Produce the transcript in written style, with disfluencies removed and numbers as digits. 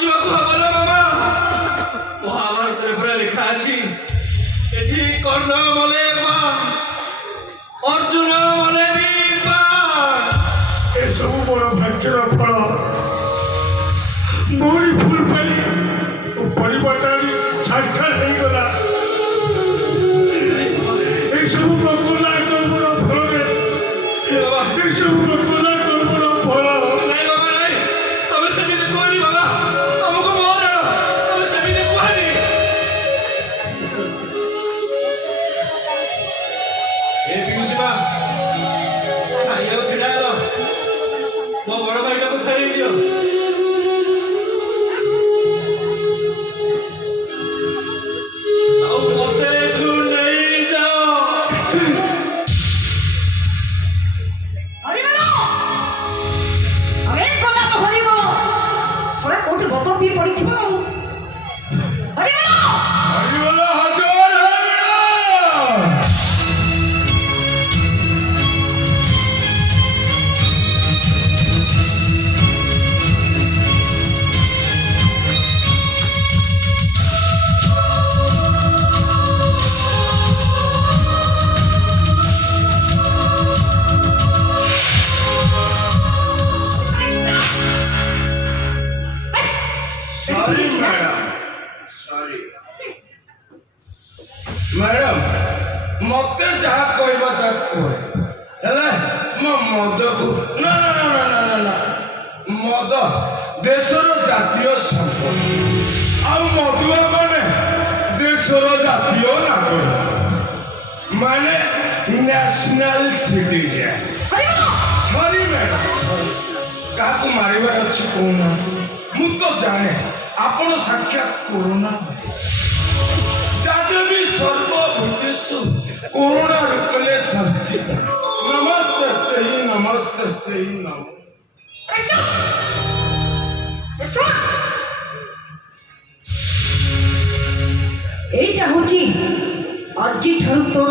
ବଞ୍ଚିବାକୁ ହବ ନା ମାମା। ମହାଭାରତରେ ପୁରା ଲେଖା ଅଛି ଏଠି କର୍ଣ୍ଣ ମଲେ ଅର୍ଜୁନ ମଲେ ଏସବୁ ମୋର ଭାଗ୍ୟର ଫଳ। ମୋରି ଭୁଲ ପାଇଁ ପରିବାରଟା ଛାଡ଼ଖାଡ଼ ହେଇଗଲା। ଏସବୁ କର୍ମର ଫଳରେ ଏସବୁ କର୍ମର ଫଳ। ନାଇଁ ବାବା ନାଇଁ, ତମେ ସେମିତି କୁହନି ବାବା, ତମକୁ ମୋର ତମେ ସେମିତି କୁହନି। ଏ ପିଉସୀ ମା ଖାଇବାକୁ ଛିଡ଼ା ହେଲ, ମୋ ବଡ଼ ଭାଇଟାକୁ ଫେରେଇ ଦିଅ। ଆଉ ମତେ ଏଠୁ ନେଇଯାଅ। ମ୍ୟାଡ଼ାମ ମତେ ଯାହା କହିବା ତାକୁ କହେ ହେଲା। ମୋ ମଦକୁ ନା ନା ନା ନା ନା ନା ମଦ ଦେଶର ଜାତୀୟ ସମ୍ପଦ। ଆଉ ମଦୁଆ ମାନେ ଦେଶର ଜାତୀୟ ନାଗରିକ, ମାନେ ନ୍ୟାସନାଲ ସିଟିଜେନ। ସରି ମ୍ୟାଡ଼ାମ, କାହାକୁ ମାରିବାର ଅଛି କହୁନା? ମୁଁ ତ ଜାଣେ ଆପଣ ସାକ୍ଷାତ କରୋନା भी सर्वभूतेषु कोरोना रूपले संचित। नमस्ते नमो। এইটা হচ্ছে আজি ঠারু তোর